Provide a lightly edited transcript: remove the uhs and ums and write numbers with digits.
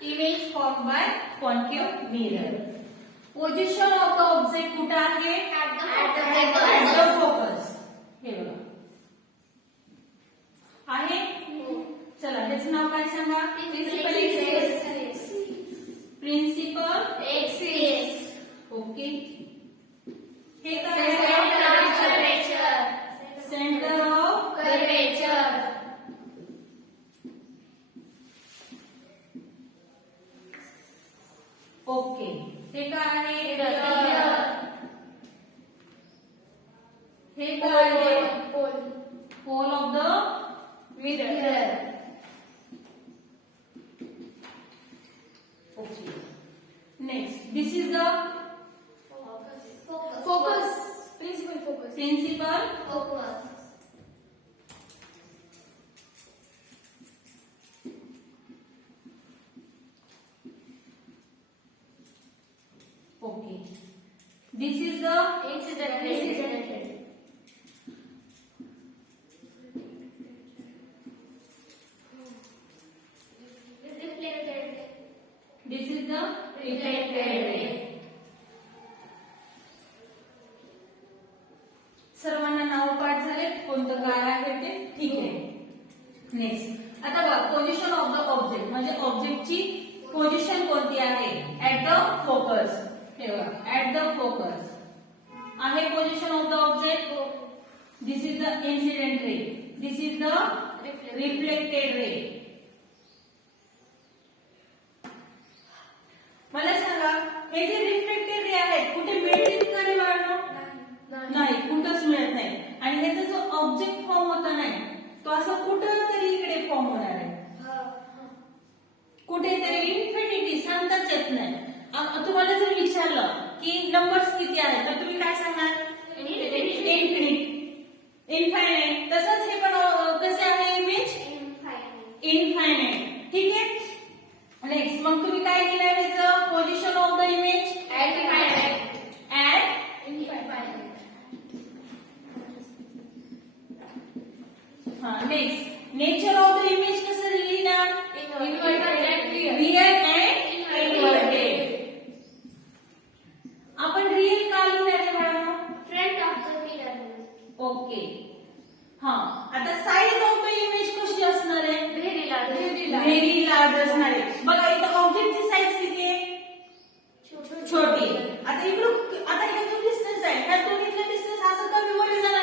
Image formed by concave mirror. Position of the object कुठे आहे? At the focus. हे बघा. आहे? चला ह्याचं नाव काय सांगा? Principal axis. ओके. हे काय आहे? Center of curvature. ओके. हे काय आहे? हे काय आहे? Pole of the mirror. Okay. Next, this is the Focus. Principal focus. principal Focus. Okay. This is the Incidental. Reflected. this is the reflected ray. सर्वांना नाव पाठ झाले कोणतं काय आहे ते ठीक आहे. नेक्स्ट आता बघा पोझिशन ऑफ द ऑब्जेक्ट म्हणजे ऑब्जेक्टची पोझिशन कोणती आहे? At the focus. हे बघा ऍट द फोकस आहे position of the object. This is the incident ray. This is the reflected ray. मला सांगा हे जे रिफ्लेक्टेड रे आहेत कुठे मिळतील का रे बाळांनो? नाही, कुठंच मिळत नाही. आणि ह्याचा जो ऑब्जेक्ट फॉर्म होता नाही तो असं कुठं तरी इकडे फॉर्म होणार आहे. कुठेतरी इन्फिनिटी सांगताच येत नाही. तुम्हाला जर विचारलं की नंबर्स किती आहेत तर तुम्ही काय सांगणार? Infinite, infinite. तसंच हे पण कसे आहे इमेज? इनफायनाइट. ठीक आहे. नेक्स्ट मग तुम्ही काय लिहिलंय त्याचं position of the image? At next nature of the image कसं लिहिणार? Real and inverted. आपण रियल का लिहिणार आहे बाळांनो? Front of the mirror. Okay. हा आता साईज ऑफ द इमेज कशी असणार आहे? Very large. व्हेरी लार्ज असणार आहे. बघा इथं ऑब्जेक्टची साईज किती आहे? छोटी. आता इकडून आता हे जो डिस्टन्स आहे ह्या दोन्हीतला डिस्टन्स असं कमी वर जाणार